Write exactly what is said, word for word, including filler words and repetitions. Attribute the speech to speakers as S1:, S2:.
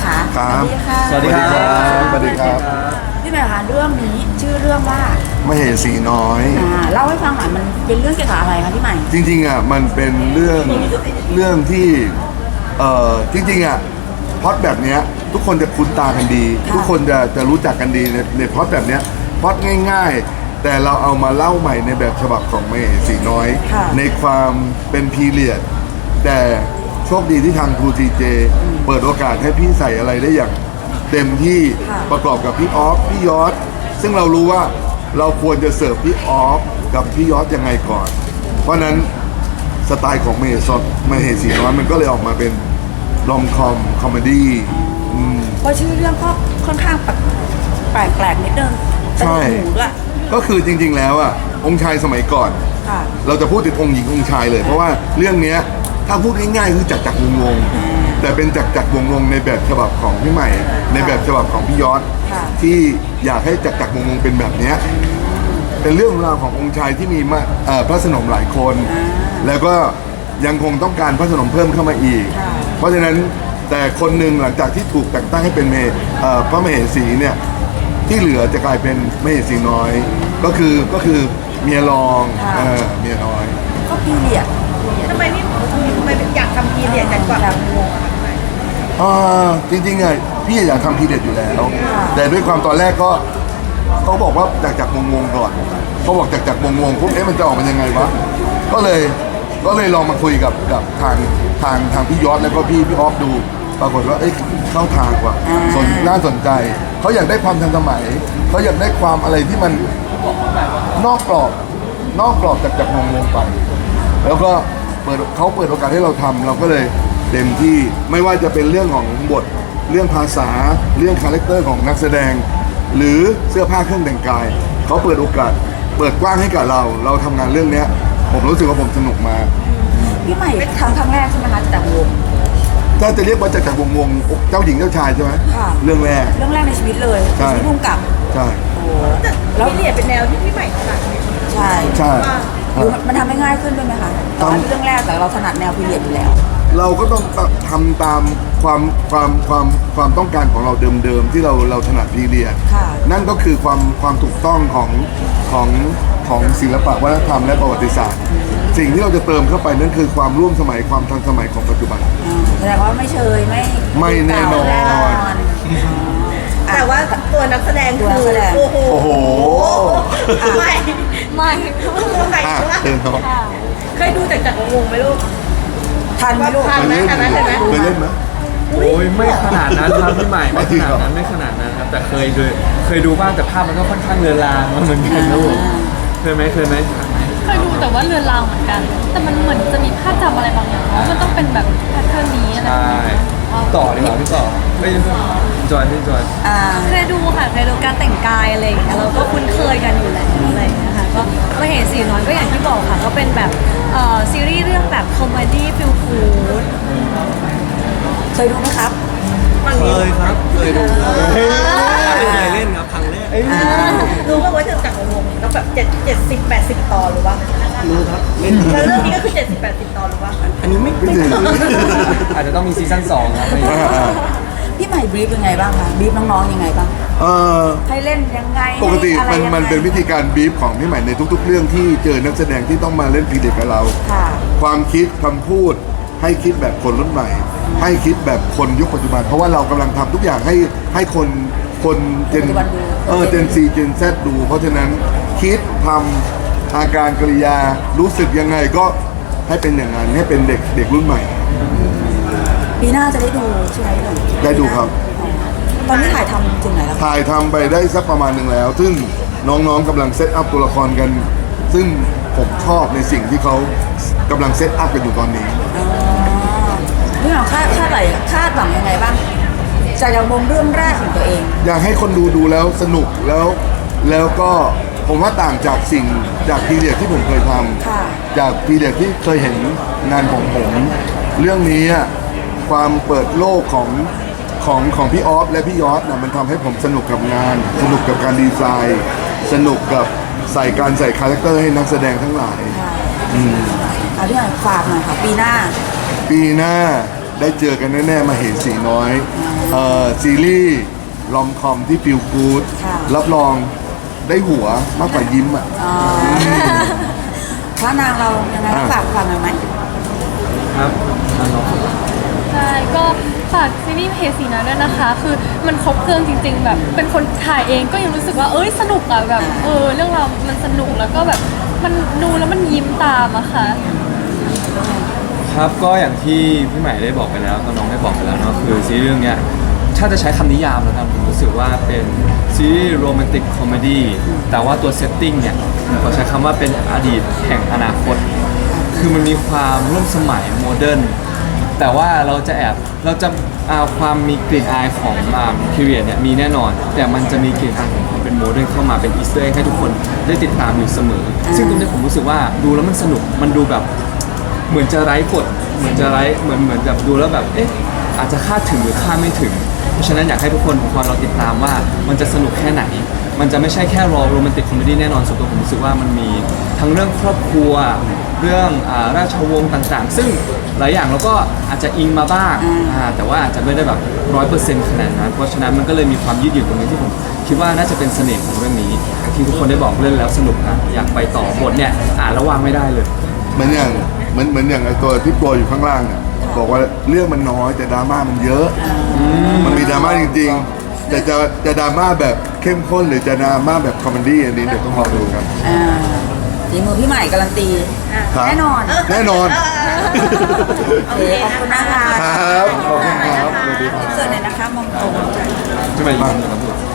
S1: คะ
S2: ครับ
S1: สวัสดีค่ะ
S2: สวัสดีครับสวัสดีครับ
S1: พี่ใหม่คะเรื่องนี้ชื่อเรื่องว่าม
S2: เหสีน้อย
S1: อ่าเล่าให้ฟังหน่อยมันเป็นเรื่องเกี่ยวกับอะไรคะพี่ใหม่
S2: จริงๆอ่ะมันเป็นเรื่องเรื่องที่เอ่อจริงๆอ่ะพล็อตแบบเนี้ยทุกคนจะคุ้นตากันดี
S1: ค่ะ
S2: ทุกคนจะจะรู้จักกันดีในในพล็อตแบบเนี้ยพล็อตง่าย ๆ แต่เราเอามาเล่าใหม่ในแบบฉบับของมเหสีน้อย
S1: ค่ะ
S2: ในความเป็นพีเรียดแต่โชคดีที่ทาง ทู ที เจ เปิดโอกาสให้พี่ใส่อะไรได้อย่างเต็มที่
S1: ค่ะ
S2: ประกอบกับพี่ออฟพี่ยอดซึ่งเรารู้ว่าเราควรจะเสิร์ฟพี่ออฟกับพี่ยอดยังไงก่อน เพราะฉะนั้นสไตล์ของเมย์ซอนมเหสีน้อยมันก็เลยออกมาเป็นรอมคอมคอมเมดี้อืม
S1: เพราะชื่อเรื่องก็ค่อนข้างแปลกแปลกๆนิดนึง
S2: ใช่
S1: เป็นหมูด้วย
S2: ก็คือจริงๆแล้วอ่ะองค์ชายสมัยก่อน
S1: ค่ะ
S2: เราจะพูดถึงองค์หญิงองค์ชายเลย เพราะว่าเรื่องเนี้ยถ้าพูดง่ายๆคือจักรจักรวงศ์วงศ์แต่เป็นจักรจักรวงศ์วงศ์ในแบบฉบับของพี่ใหม่ ในแบบฉบับของพี่ยอด
S1: ค่ะ
S2: ที่อยากให้จักรจักรวงศ์วงศ์เป็นแบบเนี้ยเป็นเรื่องราวขององค์ชายที่มีมาเอ่อพระสนมหลายคน แล้วก็ยังคงต้องการพระสนมเพิ่มเข้ามาอีก
S1: ค่ะ
S2: เพราะฉะนั้นแต่คนหนึ่งหลังจากที่ถูกแต่งตั้งให้เป็นเมเอ่อพระมเหสีเนี่ยที่เหลือจะกลายเป็นมเหสีน้อย ก็คือก็คือเมียรอง
S1: ค่ะ
S2: เออเมียน้อย
S1: ก็พีเรียด
S3: ทำไมนี่ทำไมอยากทำพีเรียดกันกว่า
S1: อยาก
S3: วงอะคะทำไม
S2: อ่าจริงๆอ่ะพี่อยากทำพีเด็ดอยู่แล้ว
S1: ค่ะ
S2: แต่ด้วยความตอนแรกก็เขาบอกว่าจากจากวงวงๆก่อนเขาบอกจากจากวงวงๆปุ๊บเอ๊ะมันจะออกมายังไงวะก็เลยก็เลยลองมาคุยกับกับทางทางทางพี่ยอดแล้วก็พี่พี่ออฟดู ปรากฏว่าเอ้ยเข้าทางกว่าสนน่าสนใจเขาอยากได้ความทันสมัยเขาอยากได้ความอะไรที่มันนอกกรอบนอกกรอบจากจากวงวงๆไป แล้วก็เปิดเขาเปิดโอกาสให้เราทำเราก็เลยเต็มที่ไม่ว่าจะเป็นเรื่องของบทเรื่องภาษาเรื่องคาแรคเตอร์ของนักแสดง หรือเสื้อผ้าเครื่องแต่งกายเขาเปิดโอกาสเปิดกว้างให้กับเรา เราทำงานเรื่องเนี้ยผมรู้สึกว่าผมสนุกมาก
S1: พี่ใหม่ทำครั้งแรกใช่ไหมคะแต่วง
S2: ถ้าจะเรียกว่าจากจากวงวงเจ้าหญิงเจ้าชายใช่ไหม
S1: ค่ะ
S2: เรื่องแรก
S1: เรื่องแรกในชีวิตเลย
S2: ใช่
S1: ชีวิตพุ่งกับ
S2: ใช่
S1: โอ้โห
S3: แต่
S1: แล้ว
S3: พีเรียดเป็นแนวที่พี่ใหม่ถนัดเนี่ย
S1: ใช่
S2: ใช่
S3: ว่า
S1: หรือมันทำให้ง่ายขึ้นด้วยไหมคะตอนเรื่องแรกแต่เราถนัดแนวพีเรียดอยู่แล้ว
S2: เราก็ต้องทำตามความความความความต้องการของเราเดิมๆที่เราเราถนัดพีเรียด
S1: ค่ะ
S2: นั่นก็คือความความถูกต้องของของของศิลปะวัฒนธรรมและประวัติศาสตร์ สิ่งที่เราจะเติมเข้าไปนั่นคือความร่วมสมัยความทันสมัยของปัจจุบัน
S1: อ่าแสดงว่าไม่เชยไม่
S2: ไม่แน่นอน
S1: แน่นอน
S3: แต่ว่าตัวนักแสดง
S1: ตัว
S3: คื
S1: นั
S3: อก
S1: แสดง
S3: โอ้โห
S2: โอ้โห
S3: ไม่ไม่ ตัวไหน
S2: อ่ะ
S3: วะ
S2: เชิญครับ
S3: เคยดูจากจากวงไหมลูก
S1: ทันไหมลูก
S3: ทันไหมทันไหมทันไหม
S2: เคยเล่นไหม
S4: โอ้ยไม่ขนาดนั้นครับพี่ใหม่ไม่ขนาดนั้นไม่ขนาดนั้นครับแต่เคยดูเคยดูบ้างแต่ภาพมันก็ค่อนข้างเลือนลางมาเหมือนกันครับผมเคยไหมเคยไหม
S5: เคยดูแต่ว่าเรือนรางเหมือนกัน แต่มันเหมือนจะมีภาพจำอะไรบางอย่างเนาะมันต้องเป็นแบบแพทเทิร์นนี้อะไร
S4: ใช่ต่อดีกว่าพี่ต่อไม่จอยพี่จอย
S1: อ่า
S5: เคยดูค่ะเคยดูการแต่งกายอะไรอย่างเงี้ยเราก็คุ้นเคยกันอยู่แล้วอะไรอย่างเงี้ยค่ะก็มาเห็นสีน้อยก็อย่างที่บอกค่ะก็เป็นแบบเอ่อซีรีส์เรื่องแบบคอมเมดี้ฟิลฟูด
S1: เคยดูไหมครับ
S4: เคยครับเคยดูไม่เคยเล่นครับครั้งแรก
S3: รู้ว่าว่าจากจากวงต้องแบบเจ็ดเจ็ดสิบแปดสิบตอนหรือว่า
S4: รู้ครับเล่น
S3: แล้วเรื่องนี้ก็คือเจ็ดสิบแปดสิบตอนหรือว่า
S4: อันนี้ไม่
S2: ไม่ถึง
S4: อาจจะต้องมีซีซั่นสองครับ
S2: อ่าอ่า
S1: พี่ใหม่บรีฟยังไงบ้างคะบรีฟน้องๆยังไงบ้าง
S2: เอ่อ
S1: ให้เล่นยังไง
S2: ปกติ
S1: ให้อะไร
S2: มัน
S1: ยังไง
S2: มันเป็นวิธีการบีฟของพี่ใหม่ในทุก ๆ เรื่องที่เจอนักแสดงที่ต้องมาเล่นพีเด็กกับเรา
S1: ค่ะ
S2: ความคิดคำพูดให้คิดแบบคนรุ่นใหม่ ให้คิดแบบคนยุคปัจจุบัน เพราะว่าเรากำลังทำทุกอย่างให้ให้คนคนเจน
S1: ปัจจุบันดู
S2: เออเจนซีเจนแซดู เพราะฉะนั้นคิดทำอาการกริยารู้สึกยังไงก็ให้เป็นอย่างนั้นให้เป็นเด็กเด็กรุ่นใหม่
S1: ปีหน้าจะได้ดูใช่ไหมหนู
S2: ได้ดูครับ
S1: ตอนนี้ถ่ายทำถึงไหนแล้วคะ
S2: ถ่ายทำไปได้สักประมาณหนึ่งแล้ว ซึ่งน้องๆกำลังเซตอัพตัวละครกัน ซึ่งผมชอบในสิ่งที่เขากำลังเซตอัพกันอยู่ตอนนี้
S1: อ๋อพี่หมอคาดคาดไหลคาดหวังยังไงบ้างจากจากวงเรื่องแรกของตัวเอง
S2: อยากให้คนดูดูแล้วสนุกแล้วแล้วก็ผมว่าต่างจากสิ่งจากพีเรียดที่ผมเคยท
S1: ค่ะ
S2: ำจากพีเรียดที่เคยเห็นงานของผม เรื่องนี้อะความเปิดโลกของของของพี่ออฟและพี่ยอดนะมันทำให้ผมสนุกกับงาน สนุกกับการดีไซน์ สนุกกับใส่การใส่คาแรคเตอร์ให้นักแสดงทั้งหลาย
S1: ค่ะอ่ะพี่หมอฝากหน่อยค่ะปีหน้า
S2: ปีหน้าได้เจอกันแน่ๆมาเห็นสีน้อยเอ่อซีรีส์ลอมคอมที่ฟิลกู๊ด
S1: ค่ะ
S2: รับรองได้หัวมากกว่ายิ้มอ่ะ
S1: อ๋อพระนางเรายังไง
S2: อ่า
S1: ฝากฟังหน่อยไหม
S4: ครับอ่ะน้อง
S6: ใช่ก็ฝากซีรีส์เพจสีน้อยด้วยนะคะ คือมันครบเครื่องจริง ๆ แบบเป็นคนถ่ายเองก็ยังรู้สึกว่าเอ้ยสนุกอะแบบเออเรื่องราวมันสนุกแล้วก็แบบมันดูแล้วมันยิ้มตามอะค่ะ
S4: ครับก็อย่างที่พี่ใหม่ได้บอกไปแล้วก็น้องได้บอกไปแล้วเนาะคือซีรีส์เรื่องเนี้ยถ้าจะใช้คำนิยามแล้วกันผมรู้สึกว่าเป็นซีรีส์โรแมนติกคอมเมดี้แต่ว่าตัวเซตติ้งเนี่ยผมขอใช้คำว่าเป็นอดีตแห่งอนาคต คือมันมีความร่วมสมัยโมเดิร์นแต่ว่าเราจะแอบเราจะเอาความมีกลิ่นอายของอ่าพีเรียดเนี่ยมีแน่นอน แต่มันจะมีกลิ่นอายของความเป็นโมเดิร์นเข้ามาเป็นอีสเตอร์ให้ทุกคนได้ติดตามอยู่เสมอ ซึ่งตรงนี้ผมรู้สึกว่าดูแล้วมันสนุกมันดูแบบ เหมือนจะไร้กฎเหมือนจะไร้เหมือนเหมือนแบบดูแล้วแบบเอ๊ะอาจจะคาดถึงหรือคาดไม่ถึง เพราะฉะนั้นอยากให้ทุกคนผมควรเราติดตามว่ามันจะสนุกแค่ไหน มันจะไม่ใช่แค่รอโรแมนติกคอมเมดี้แน่นอนส่วนตัวผมรู้สึกว่ามันมีทั้งเรื่องครอบครัว เรื่องอ่าราชวงศ์ต่างๆ ซึ่งหลายอย่างเราก็อาจจะอิงมาบ้างอ่าแต่ว่าอาจจะไม่ได้แบบร้อยเปอร์เซ็นต์ขนาดนั้นเพราะฉะนั้นมันก็เลยมีความยืดหยุ่นตรงนี้ที่ผมคิดว่าน่าจะเป็นเสน่ห์ของเรื่องนี้อย่างที่ทุกคนได้บอกเล่นแล้วสนุกนะอยากไปต่อบทเนี่ยอ่านแล้ววางไม่ได้เลย
S2: เหมือนอย่างเหมือนเหมือนอย่างไอตัวที่ตัวอยู่ข้างล่างเนี่ยบอกว่าเรื่องมันน้อยแต่ดราม่ามันเยอะ มันมีดราม่าจริงๆ แต่จะจะดราม่าแบบเข้มข้นหรือจะดราม่าแบบคอมเมดี้อันนี้เดี๋ยวต้องรอดูครับ
S1: อ่าฝีมือพี่ใหม่การันตี
S2: ครับ
S1: แน่นอน
S2: แน่นอน
S1: โอเคขอบคุณนะคะ
S2: ครับขอบคุณครับสวัสดีครับ
S1: เสิร์ฟเลยนะคะมองตรง
S4: ใช่ไหมยินดีครับ